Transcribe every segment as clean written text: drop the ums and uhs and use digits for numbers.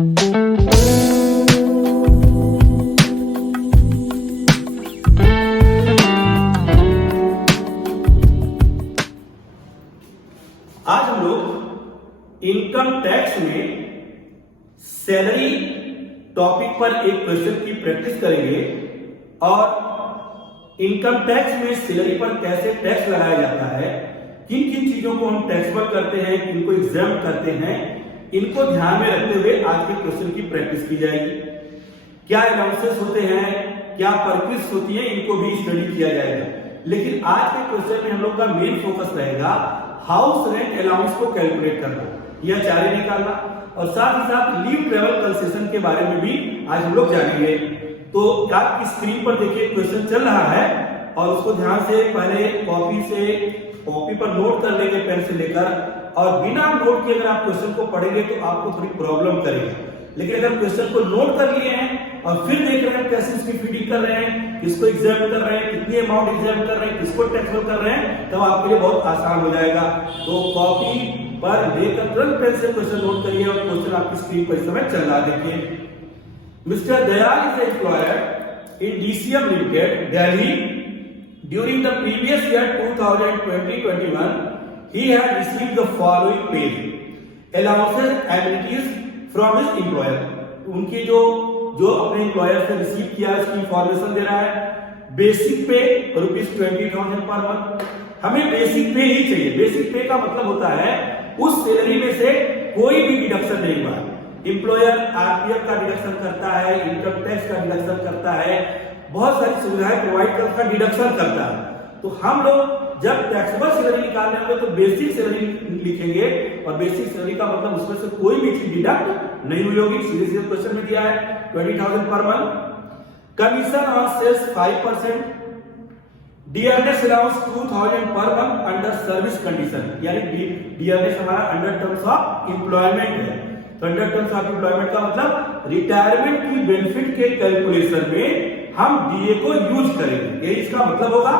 आज हम लोग इनकम टैक्स में सैलरी टॉपिक पर एक क्वेश्चन की प्रैक्टिस करेंगे और इनकम टैक्स में सैलरी पर कैसे टैक्स लगाया जाता है, किन किन चीजों को हम टैक्सेबल करते हैं, किनको एग्जाम करते हैं, इनको ध्यान में रखते हुए आज के क्वेश्चन की प्रैक्टिस की जाएगी। क्या अलाउंसेस होते हैं, क्या परक्विज होती है, इनको भी स्टडी किया जाएगा। लेकिन आज के क्वेश्चन में हम लोग का मेन फोकस रहेगा हाउस रेंट अलाउंस को कैलकुलेट करना या चार्ज निकालना, और साथ ही साथ लीव ट्रेवल कंसेशन के बारे में भी आज हम लोग जानेंगे। तो आपकी स्क्रीन पर देखिए क्वेश्चन चल रहा है और उसको ध्यान से पहले कॉपी पर नोट कर लेंगे पेन से लेकर, और बिना नोट के अगर आप क्वेश्चन को पढ़ेंगे तो आपको थोड़ी प्रॉब्लम करेगी। लेकिन अगर क्वेश्चन को नोट कर लिए हैं और फिर देख रहे हैं कैसे इसकी फीडिंग कर रहे हैं, किसको एग्जाम कर रहे हैं, कितनी अमाउंट एग्जाम कर रहे हैं, किसको टैक्सेबल कर रहे हैं, तब आपके लिए बहुत आसान हो जाएगा। तो कॉपी पर लेकर तुरंत पेन से क्वेश्चन नोट करिए और क्वेश्चन आपकी स्क्रीन पर इस समय चल रहा देखिए। Mister Dayal is employer in DCM Limited, Delhi. During the previous year 2020-21, he had received the following pay: allowances and amenities from his employer. उनकी जो अपने एम्प्लॉयर से रिसीव किया उसकी इंफॉर्मेशन दे रहा है। बेसिक पे ₹20,000 पर मंथ। हमें बेसिक पे ही चाहिए। बेसिक पे का मतलब होता है उस सैलरी में से कोई भी डिडक्शन नहीं हुआ। एम्प्लॉयर RPF का डिडक्शन करता है, इनकम टैक्स का डिडक्शन करता है, बहुत सारी सुविधाएं प्रोवाइड करता है, डिडक्शन करता है। तो हम लोग जब टैक्सेबल सैलरी निकालने होंगे तो बेसिक सैलरी लिखेंगे, और बेसिक सैलरी का मतलब उसमें से कोई भी चीज डिडक्ट नहीं हुई होगी। सीधे सीधे क्वेश्चन में दिया है 20,000 per month. Commission on sales 5%, dearness allowance 2,000 per month under service condition, यानी डियरनेस हमारा अंडर टर्म्स ऑफ एम्प्लॉयमेंट है। तो अंडर टर्म्स ऑफ एम्प्लॉयमेंट का मतलब रिटायरमेंट की बेनिफिट के कैलकुलेशन में हम डीए को यूज करेंगे, ये इसका मतलब होगा।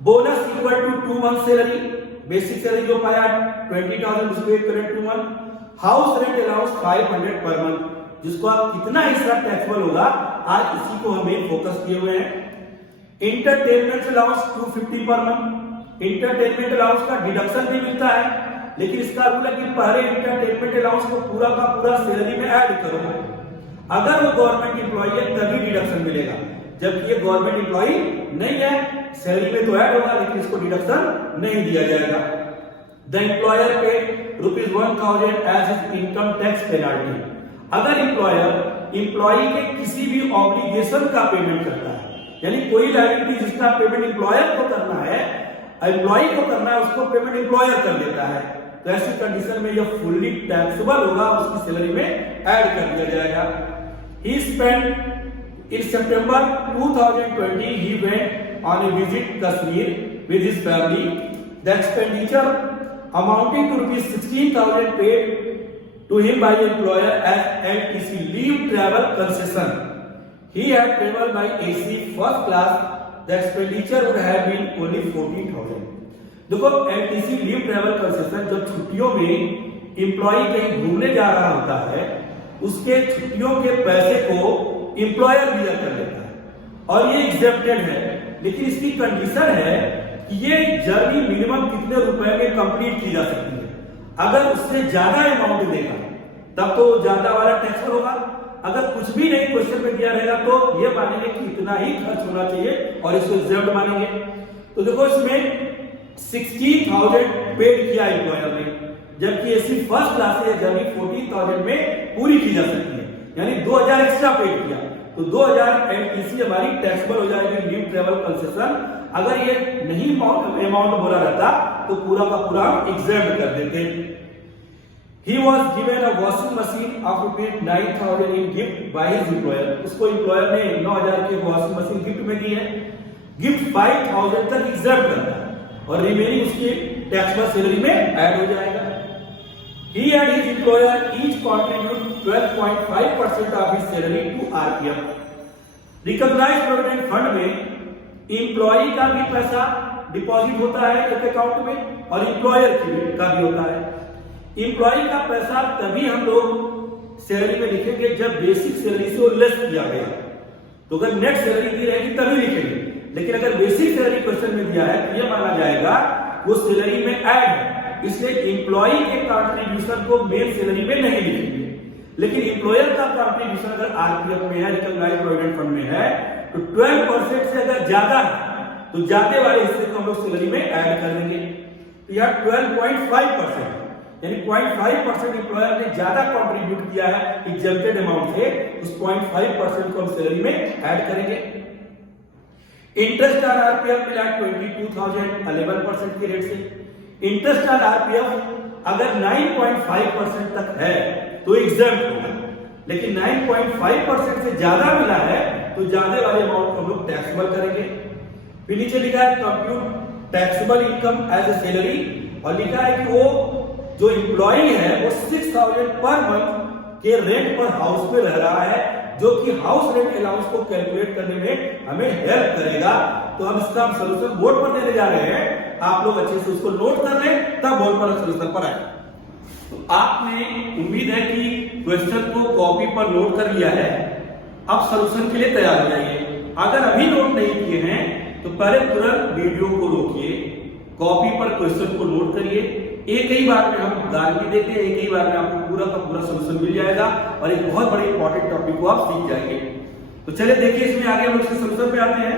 Bonus equal to 2 month salary, basic salary जो पाया 20,000 उसको equal to 1। House rent allowance 500 per month, जिसको आप कितना हिस्सा टैक्सेबल होगा आज इसी को हमें फोकस किए हुए हैं। Entertainment allowance 250 per month. Entertainment allowance का डिडक्शन भी मिलता है, लेकिन इसका रूल है कि पहले इंटरटेनमेंट अलाउंस को पूरा का पूरा सैलरी में ऐड करो। अगर वो गवर्नमेंट एम्प्लॉय है तभी डिडक्शन मिलेगा, जबकि ये गवर्नमेंट एम्प्लॉय नहीं है, सैलरी में तो ऐड होगा लेकिन इसको डिडक्शन नहीं दिया जाएगा। The employer pay ₹1,000 as his income tax penalty. अगर एम्प्लॉय के किसी भी ऑब्लिगेशन का पेमेंट करता है, यानी कोई लायबिलिटी जिसका पेमेंट एम्प्लॉयर को करना है, एम्प्लॉय को करना है, उसको पेमेंट एम्प्लॉयर कर देता है, तो ऐसी कंडीशन में यह फुल्ली टैक्सेबल होगा, उसकी सैलरी में ऐड कर दिया जाएगा। He spent in September 2020 he went on a visit Kashmir with his family. The expenditure amounting to ₹16,000 paid to him by the employer as LTC leave travel concession. He had traveled by AC first class. The expenditure would have been only 14,000. देखो LTC leave travel concession जब छुट्टियों में employ कहीं घूमने जा रहा होता है, उसके छुट्टियों के पैसे को एम्प्लॉयर दिया कर लेता है और ये एग्जेप्टेड है। लेकिन इसकी कंडीशन है कि ये जर्नी मिनिमम कितने रुपए में कंप्लीट की जा सकती है। अगर उससे ज्यादा अमाउंट देगा तब तो ज्यादा वाला टैक्स होगा। अगर कुछ भी नहीं क्वेश्चन में दिया रहेगा तो ये मानेंगे कि इतना ही खर्च होना चाहिए और इसको एग्जेप्ट मानेंगे। तो देखो इसमें 60,000 पेड किया एम्प्लॉयर ने, जबकि ऐसी फर्स्ट क्लास से जर्नी 14,000 में पूरी की जा सकती है, यानी 2,000 एक्स्ट्रा पेड किया तो 2,000 LTC हमारी टैक्सेबल हो जाएगी लीव ट्रैवल कंसेशन। अगर ये नहीं अमाउंट बोला रहता तो पूरा का पूरा एग्जेम्प्ट कर देते। He was given a washing machine of ₹9,000 in gift by his employer. उसको एम्प्लॉयर ने 9,000 की वॉशिंग मशीन गिफ्ट में दी है। गिफ्ट 5,000 तक एग्जेम्प्ट करता है और रिमेनिंग उसकी टैक्सेबल सैलरी में ऐड हो जाएगा। He and his employer each contribute 12.5% of his salary to RPF. Recognized Provident Fund में एम्प्लॉय का भी पैसा डिपॉजिट होता है एक अकाउंट में और एम्प्लॉयर का भी होता है। एम्प्लॉय का पैसा तभी हम लोग सैलरी में लिखेंगे जब बेसिक सैलरी से वो लेस किया गया। तो अगर नेट सैलरी दी रहेगी तभी लिखेंगे, लेकिन अगर बेसिक सैलरी क्वेश्चन में दिया है तो यह माना जाएगा वो सैलरी में ऐड है, इसलिए एम्प्लॉय के कंट्रीब्यूशन को मेन सैलरी में नहीं लिखेंगे। लेकिन एम्प्लॉयर का कंट्रीब्यूशन अगर आरपीएफ में है, रिकॉग्नाइज्ड प्रोविडेंट फंड में है, तो 12% से अगर ज्यादा है तो ज्यादा वाले हिस्से को हम लोग सैलरी में ऐड कर देंगे। तो यह 12.5% यानी 0.5% एम्प्लॉयर ने ज्यादा कंट्रीब्यूट किया है एग्जम्प्टेड अमाउंट से, उस 0.5% को हम सैलरी में ऐड करेंगे। इंटरेस्ट ऑन आरपीएफ मिला 22,000 11% के रेट से। इंटरेस्ट ऑन आरपीएफ अगर 9.5% तक है तो एग्जम्प्ट होगा, लेकिन 9.5% से ज्यादा मिला है तो ज्यादा वाले अमाउंट को हम लोग टैक्सेबल करेंगे। फिर नीचे लिखा है compute taxable income as a salary, और लिखा है कि वो जो एम्प्लॉय है वो 6,000 पर मंथ के रेंट पर हाउस में रह रहा है, जो कि हाउस रेंट अलाउंस को कैलकुलेट करने में हमें हेल्प करेगा। तो हम इसका सॉल्यूशन बोर्ड पर देने जा रहे हैं, आप लोग अच्छे से उसको नोट कर लें तब बोर्ड पर सॉल्यूशन पर आए। तो आपने उम्मीद है कि क्वेश्चन को कॉपी पर नोट कर लिया है, अब सॉल्यूशन के लिए तैयार हो जाइए। अगर अभी नोट नहीं किए हैं तो पहले तुरंत वीडियो को रोकिए, कॉपी पर क्वेश्चन को नोट करिए। एक ही बार में हम गारंटी देते हैं, एक ही बार में आपको पूरा का पूरा सॉल्यूशन मिल जाएगा और एक बहुत बड़े इंपॉर्टेंट टॉपिक को आप सीख जाएंगे। तो चलिए देखिए, इसमें आगे हम लोग सॉल्यूशन पे आते हैं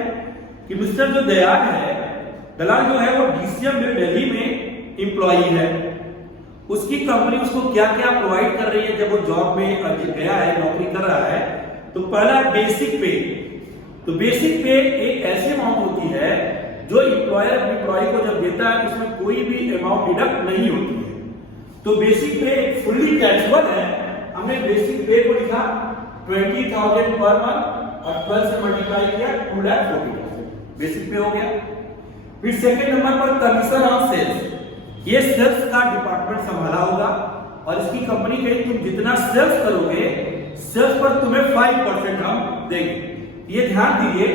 कि मिस्टर जो दयाल है, दलाल जो है वो डीसीएम दिल्ली में एम्प्लॉई है, उसकी कंपनी उसको क्या क्या प्रोवाइड कर रही है जब वो जॉब में गया है, नौकरी कर रहा है। तो पहला बेसिक पे, तो बेसिक पे एक ऐसी अमाउंट होती है जो एम्प्लॉयर एम्प्लॉय को जब देता है उसमें कोई भी अमाउंट डिडक्ट नहीं होती है। तो बेसिक पे फुल्ली टैक्सेबल है, हमने बेसिक पे को लिखा 20,000 पर मंथ और 12 से मल्टीप्लाई किया 2,40,000 बेसिक पे हो गया। फिर सेकंड नंबर पर कमीशन ऑन सेल्स, ये सेल्स का डिपार्टमेंट संभाला होगा और इसकी कंपनी कही तुम जितना सेल्स करोगे सेल्स पर तुम्हें 5% हम देंगे। ये ध्यान दीजिए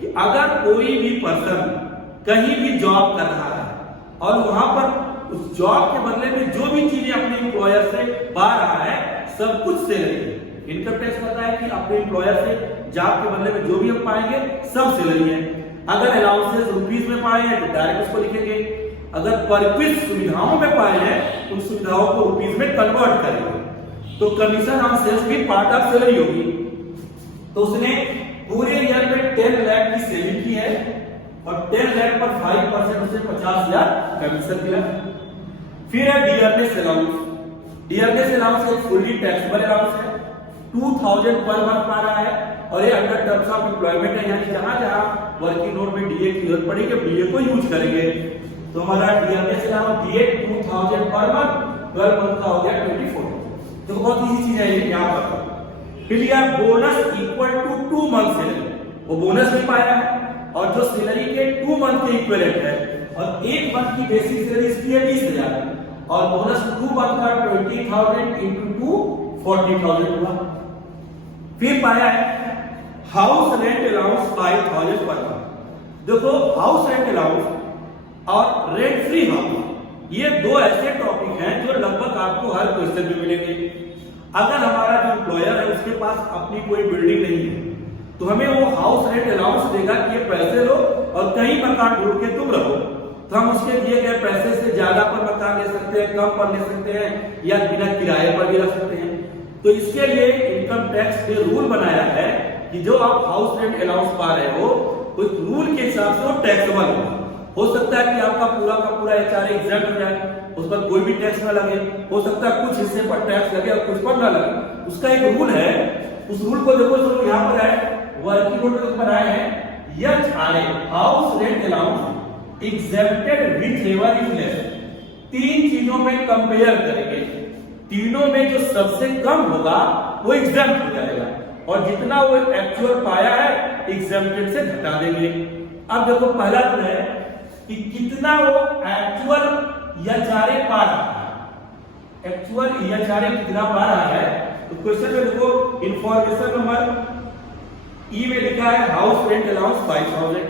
कि अगर कोई भी पर्सन कहीं भी जॉब कर रहा है और वहां पर उस जॉब के बदले में जो भी चीजें अपने एम्प्लॉयर से पा रहा है सब कुछ सैलरी है। इनकम टैक्स पता है कि अपने एम्प्लॉयर से जॉब के बदले में जो भी हम पाएंगे सब सैलरी है। अगर अलाउंसेस रुपीज में पाए हैं तो डायरेक्ट उसको लिखेंगे, अगर पर पीस सुविधाओं में पाए हैं उन सुविधाओं को रुपीज में कन्वर्ट करेंगे। तो कमीशन ऑन सेल्स भी पार्ट ऑफ सैलरी होगी। तो उसने पूरे ईयर में 10 लाख की सेविंग की है और 10 लाख पर 5% उसे 50,000 कमीशन मिला। फिर है डियरनेस अलाउंस, डियरनेस अलाउंस एक फुल्ली टैक्सेबल अलाउंस है, 2,000 पर मंथ पा रहा है और ये अंडर टर्म्स ऑफ एम्प्लॉयमेंट है, यानी जहां जहां वर्किंग नोट में डीए की जरूरत पड़ेगी डीए को यूज करेंगे। तो हमारा dearness allowance DA 2,000 per month, 12 month का हो गया 24। तो बहुत इजी चीज है ये, यहां पर फिर लिया bonus equal to 2 month salary, वो बोनस भी पाया है और जो सैलरी के 2 मंथ के इक्विवेलेंट है और 1 मंथ की बेसिक सैलरी इसकी है 20,000 और बोनस 2 मंथ का 20,000 into 2 40,000 हुआ। फिर पाया है house rent allowance 5,000 per month. देखो हाउस रेंट अलाउंस और रेंट फ्री हाउस ये दो ऐसे टॉपिक हैं जो लगभग आपको हर क्वेश्चन में मिलेंगे। अगर हमारा जो एम्प्लॉयर है उसके पास अपनी कोई बिल्डिंग नहीं है तो हमें वो हाउस रेंट अलाउंस देगा कि ये पैसे लो और कहीं मकान ढूंढ के तुम रहो, तो हम उसके दिए गए पैसे से ज्यादा पर मकान ले सकते हैं, कम पर ले सकते हैं या बिना किराए पर भी रख सकते हैं। तो इसके लिए इनकम टैक्स ने रूल बनाया है कि जो आप हाउस रेंट अलाउंस पा रहे हो उस रूल के हिसाब से वो टैक्सेबल होगा। हो सकता है कि आपका पूरा का पूरा एचआरए एग्जैक्ट हो जाए, उस पर कोई भी टैक्स ना लगे, हो सकता है कुछ हिस्से पर टैक्स लगे और कुछ पर ना लगे, उसका एक रूल है। उस रूल को देखो तो यहाँ पर है वर्किंग नोट बनाए हैं HRA house rent allowance exempted which ever is less. 3 चीजों में कंपेयर करेंगे, तीनों में जो सबसे कम होगा वो एग्जेम्प्ट हो जाएगा और जितना वो एक्चुअल पाया है एग्जेम्प्टेड से घटा देंगे। अब देखो पहला तो है कि कितना वो एक्चुअल एचआरए पा रहा है, एक्चुअल एचआरए कितना पा रहा है। तो क्वेश्चन में देखो इंफॉर्मेशन नंबर ई में लिखा है हाउस रेंट अलाउंस 5,000,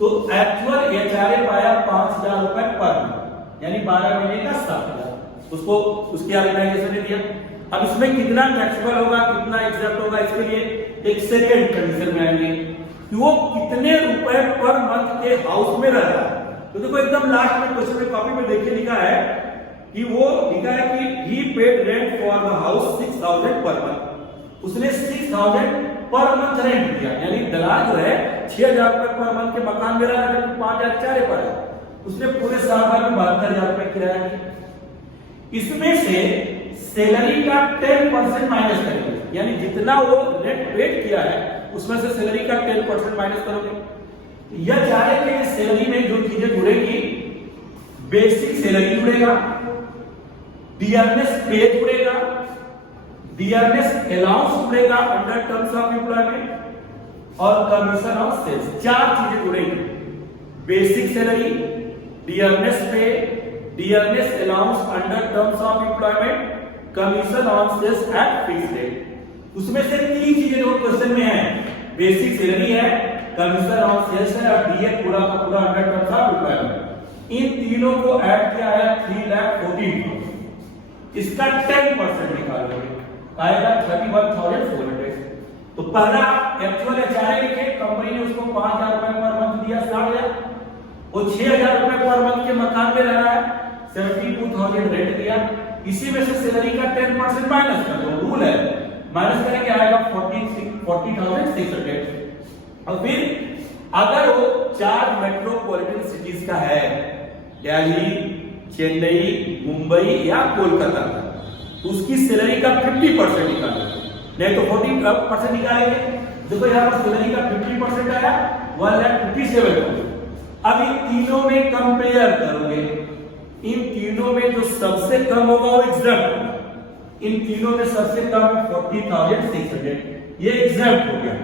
तो एक्चुअल एचआरए पाया 5,000 रुपए पर मंथ यानी 12 महीने का 7,000, उसको उसकी ऑर्गेनाइजेशन ने दिया। अब इसमें कितना टैक्सेबल होगा, कितना एग्जैक्ट होगा, इसके लिए एक सेकेंड कंडीशन में आएंगे कि वो कितने रुपए पर मंथ के हाउस में रह रहा है। तो देखो एकदम लास्ट में क्वेश्चन में कॉपी में देखिए लिखा है कि वो लिखा है कि he paid rent for the house 6000 per month. उसने 6000 पर मंथ रेंट दिया, यानी दलाल जो है 6000 रुपए पर मंथ के मकान में रह रहा है, 5000 चारे पर है, उसने पूरे साल भर में 72,000 रुपए किराया दिया। इसमें से सैलरी का 10% माइनस करेंगे, यानी जितना वो रेंट पेड किया है उसमें से सैलरी का 10% माइनस करोगे। यह चाहे कि सैलरी में जो चीजें जुड़ेगी, बेसिक सैलरी जुड़ेगा, डियरनेस पे जुड़ेगा, डियरनेस अलाउंस जुड़ेगा अंडर टर्म्स ऑफ एम्प्लॉयमेंट, और कमीशन ऑफ सेल्स। चार चीजें जुड़ेगी, basic salary, dearness pay, dearness allowance under terms of employment, commission on sales at fixed rate. उसमें से तीन चीजें जो क्वेश्चन में है, बेसिक सैलरी है, कमीशन ऑन सेल्स है, और डीए पूरा का पूरा अंडर टर्म्स ऑफ एम्प्लॉयमेंट। इन तीनों को ऐड किया है 3,14,000। इसका 10% निकालोगे, आएगा 31,400। तो पहला एक्चुअल एचआरए लिखे, कंपनी ने उसको 5,000 रुपए पर मंथ दिया, 60,000। वो 6,000 रुपए पर मंथ के मकान में रह रहा है, 72,000 रेंट दिया। इसी में से सैलरी का 10% माइनस कर दो, रूल है, माइनस करेंगे आएगा 40,600। और फिर अगर वो 4 मेट्रोपॉलिटन सिटीज का है, दिल्ली, चेन्नई, मुंबई या कोलकाता का, तो उसकी सैलरी का 50% निकालेंगे, नहीं तो 40% निकालेंगे। देखो यहाँ पर सैलरी का 50% आया 1,57,000। अब इन तीनों में कंपेयर करोगे, इन तीनों में जो सबसे कम होगा वो एग्जैम्प्ट होगा। इन तीनों में सबसे कम 40,600, ये एग्जैम्प्ट हो गया।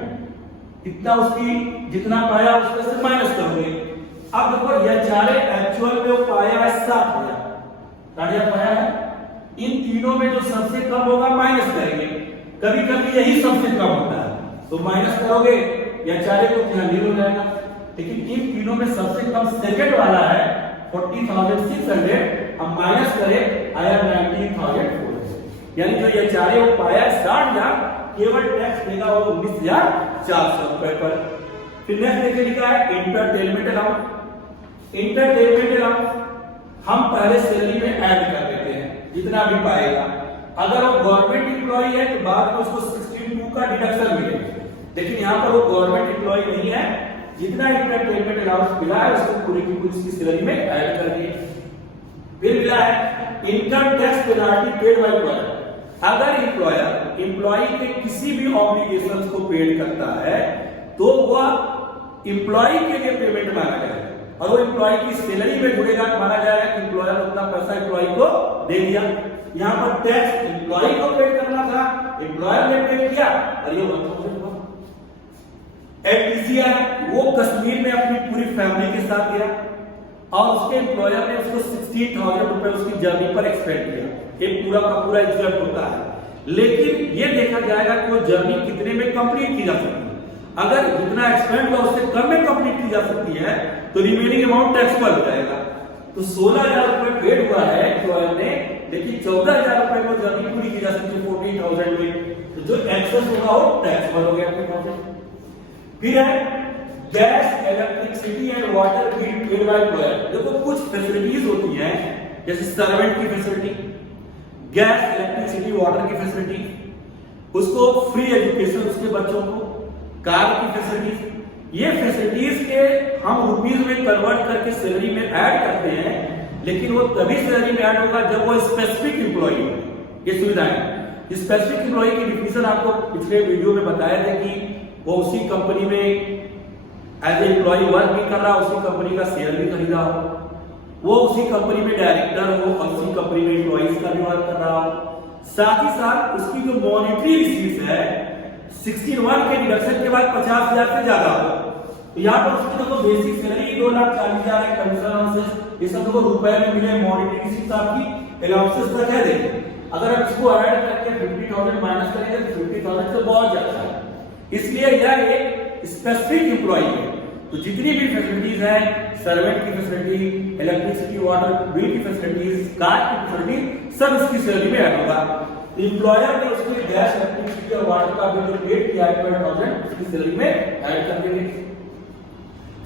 इतना उसकी जितना पाया उसमें से माइनस करोगे। अब देखो यह चारे एक्चुअल में वो पाया है 7,000 पाया है। इन तीनों में जो सबसे कम होगा माइनस करेंगे, कभी कभी यही सबसे कम होता है, तो माइनस करोगे या चारे को ध्यान हो जाएगा। लेकिन इन तीनों में सबसे कम सेकंड वाला है 40,600, हम माइनस करें आया 19,400, यानी जो ये चारे वो पाया 60,000, केवल टैक्स देगा वो 19,400 रुपए पर। फिर नेक्स्ट देखिए लिखा है इंटरटेनमेंट अलाउंस। इंटरटेनमेंट अलाउंस हम पहले सैलरी में ऐड कर देते हैं जितना भी पाएगा। अगर वो गवर्नमेंट एम्प्लॉय है तो बाद में उसको 16(2) का डिडक्शन मिलेगा, लेकिन यहाँ पर वो गवर्नमेंट एम्प्लॉय नहीं है, जितना इंटरटेनमेंट अलाउंस मिला है उसको पूरी की पूरी इसकी सैलरी में ऐड कर दिए। फिर मिला है income tax penalty paid by employer. अगर एम्प्लॉयर एम्प्लॉय के किसी भी ऑब्लिगेशंस को पेड करता है तो वह एम्प्लॉय के लिए पेमेंट माना जाएगा, और वो एम्प्लॉय की सैलरी में जुड़ेगा, माना जाएगा कि एम्प्लॉयर उतना पैसा एम्प्लॉय को दे दिया। यहाँ पर टैक्स एम्प्लॉय को पेड करना था, एम्प्लॉयर ने पेड किया, और ये 1,000 हुआ। एटीसीआर वो कश्मीर में अपनी पूरी फैमिली के साथ गया और उसके एम्प्लॉयर ने उसको 16,000 रुपए उसकी जर्नी पर एक्सपेंड किया। ये पूरा का पूरा एग्जैक्ट होता है, लेकिन ये देखा जाएगा कि वो जर्नी कितने में कंप्लीट की जा सकती है। अगर जितना एक्सपेंड हुआ उससे कम में कंप्लीट की जा सकती है तो रिमेनिंग अमाउंट टैक्सेबल हो जाएगा। तो 16,000 रुपए पेड हुआ है एम्प्लॉयर ने, लेकिन 14,000 रुपए को जर्नी पूरी की जा सकती है 14,000 में, तो जो एक्सेस होगा वो टैक्सेबल हो गया 2,000। फिर है gas, electricity and water bill paid by employer. देखो कुछ फैसिलिटीज होती हैं जैसे सर्वेंट की फैसिलिटी, गैस, इलेक्ट्रिसिटी, वाटर की फैसिलिटी, उसको फ्री एजुकेशन उसके बच्चों को, कार की फैसिलिटीज, ये फैसिलिटीज के हम रुपीज में कन्वर्ट करके सैलरी में ऐड करते हैं, लेकिन वो तभी सैलरी में ऐड होगा जब वो स्पेसिफिक एम्प्लॉय हो। ये सुविधाएं स्पेसिफिक एम्प्लॉय की डिफिनेशन आपको पिछले वीडियो में बताया था कि वो उसी कंपनी में एज ए एम्प्लॉय वर्क भी कर रहा हो, उसी कंपनी का शेयर भी खरीदा हो, वो उसी कंपनी में डायरेक्टर हो और उसी कंपनी में एम्प्लॉइज का भी वर्क कर रहा हो। साथ ही साथ उसकी जो मॉनिटरी रिसीट्स है 16(1) के डिडक्शन के बाद 50,000 से ज्यादा हो, तो यहाँ पर उसकी देखो बेसिक सैलरी 2,40,000 है, कमीशन अलाउंसेस ये सब देखो रुपए में मिले, मॉनिटरी रिसीट्स आपकी अलाउंसेस तक है। देखिए अगर आप इसको ऐड करके 50,000 माइनस करेंगे तो 50,000 से बहुत ज्यादा है, इसलिए यह एक स्पेसिफिक एम्प्लॉय है। तो जितनी भी फैसिलिटीज हैं, सर्वेंट की फैसिलिटी, इलेक्ट्रिसिटी, वाटर बिल की फैसिलिटीज, कार की फैसिलिटी, सब इसकी सैलरी में ऐड होगा। एम्प्लॉयर ने उसके गैस, इलेक्ट्रिसिटी और वाटर का बिल जो पेड किया है 12,000 उसकी सैलरी में ऐड कर देंगे।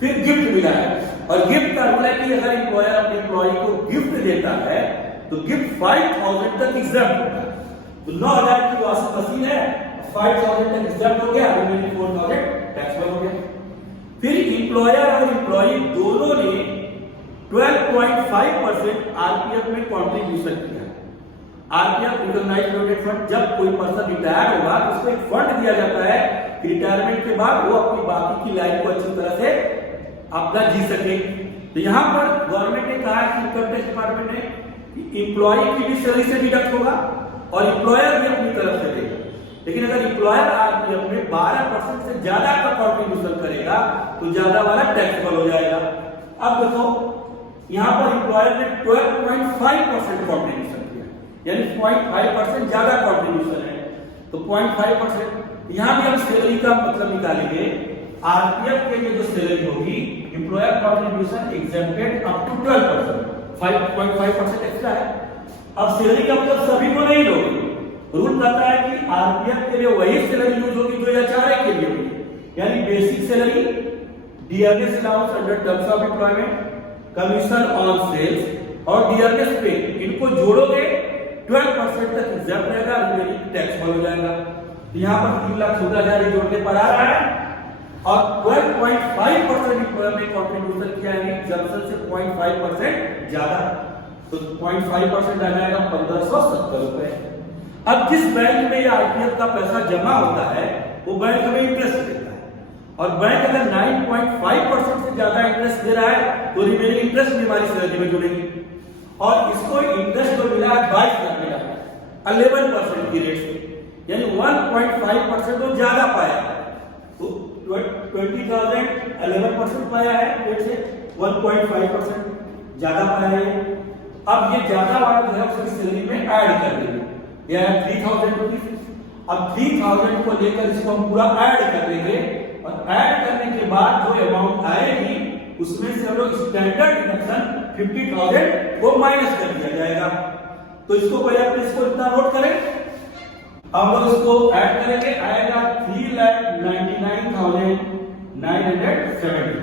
फिर गिफ्ट मिला है, और गिफ्ट का रूल है कि अगर एम्प्लॉयर अपने एम्प्लॉय को गिफ्ट देता है तो गिफ्ट 5,000 तक एग्जैम्प्ट होगा। तो 9,000 की वॉशिंग मशीन है, 5,000 तक एग्जैम्प्ट हो गया, रिमेनिंग 4,000 टैक्सेबल हो गया। फिर एम्प्लॉयर और एम्प्लॉई दोनों ने 12.5% आरपीएफ में कॉन्ट्रीब्यूशन किया। आरपीएफ रिकॉग्नाइज्ड प्रोविडेंट फंड, जब कोई पर्सन रिटायर होगा तो उसको एक फंड दिया जाता है कि रिटायरमेंट के बाद वो अपनी बाकी की लाइफ को अच्छी तरह से अपना जी सके। तो यहाँ पर गवर्नमेंट ने कहा कि इनकम टैक्स डिपार्टमेंट ने कि एम्प्लॉय की भी सैलरी से डिडक्ट होगा और एम्प्लॉयर भी अपनी तरफ से देगा। लेकिन अगर एम्प्लॉयर आरपीएफ में 12% से ज्यादा का कॉन्ट्रीब्यूशन करेगा तो ज्यादा वाला टैक्सेबल हो जाएगा। अब देखो यहाँ पर एम्प्लॉयर ने 12.5% कॉन्ट्रीब्यूशन किया, यानी 0.5% ज्यादा कॉन्ट्रीब्यूशन है, तो 0.5%। यहाँ भी हम सैलरी का मतलब निकालेंगे। आरपीएफ के लिए जो सैलरी होगी, employer contribution exempted up to 12%, 5.5% extra है। अब सैलरी का मतलब सभी को नहीं लोगे, रूल कहता है कि आरपीएफ के लिए वही सैलरी यूज होगी जो एचआरए के लिए होगी, यानी basic salary, dearness allowance under terms of employment, commission on sales और डियरनेस पे, इनको जोड़ोगे 12% तक एग्जैम्प्ट रहेगा, रिमेनिंग टैक्सेबल हो जाएगा। तो यहाँ पर 3,14,000 जोड़ने पर आ रहा है, और 12.5% एम्प्लॉयर ने कॉन्ट्रीब्यूशन किया है, एग्जम्पशन से 0.5% ज्यादा, तो 0.5% आ जाएगा 1,570 रुपए। अब जिस बैंक में ये आरपीएफ का पैसा जमा होता है वो बैंक हमें इंटरेस्ट देता है, और बैंक अगर 9.5% से ज्यादा इंटरेस्ट दे रहा है तो रिमेनिंग इंटरेस्ट भी हमारी सैलरी में जुड़ेगी। और इसको इंटरेस्ट जो मिला है 22 लाख मिला है 11% की रेट से, यानी 1.5% तो ज्यादा पाया है। तो 20,000 11% पाया है रेट से, 1.5% ज्यादा पाया है। अब ये ज्यादा वाला जो है उसकी सैलरी में ऐड कर देंगे, यह 3,000 रुपीज। अब 3,000 को लेकर इसको हम पूरा ऐड कर देंगे, और ऐड करने के बाद जो अमाउंट आएगी उसमें से हम लोग स्टैंडर्ड डिडक्शन 50,000 को माइनस कर दिया जाएगा। तो इसको पहले आप इसको इतना नोट करें, हम लोग इसको ऐड करेंगे, आएगा 3,99,970।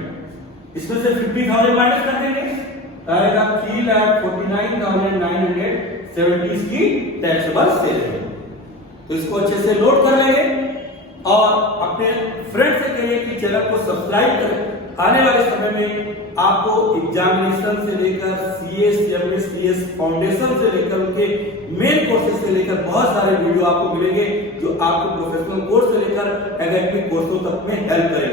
इसमें से 50,000 माइनस कर देंगे, आएगा 3,49,970 की टैक्सेबल सैलरी। तो इसको अच्छे से नोट कर लेंगे और अपने फ्रेंड से कहिए कि चैनल को सब्सक्राइब करें। आने वाले समय में आपको एग्जामिनेशन से लेकर सीए, सीएमए, सीएस फाउंडेशन से लेकर उनके मेन कोर्सेज से लेकर बहुत सारे वीडियो आपको मिलेंगे जो आपको प्रोफेशनल कोर्स से लेकर एकेडमिक कोर्सों तक में हेल्प करेंगे।